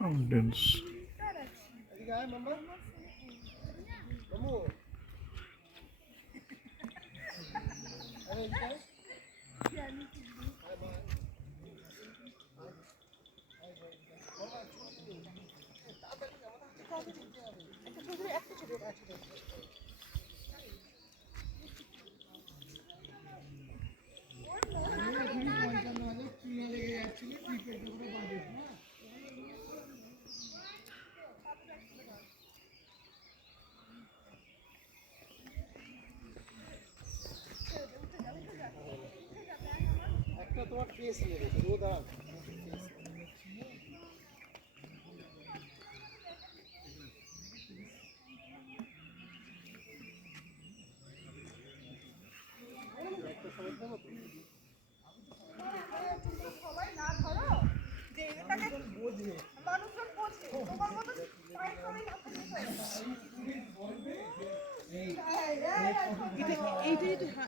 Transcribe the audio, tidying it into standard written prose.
Mountains. তোমার face নিয়ে রেখে ও দাঁড়ান সবাই না ধরো যে এটাকে মানুষজন বোঝে তোমার মতো টাইট করে এইটাই তো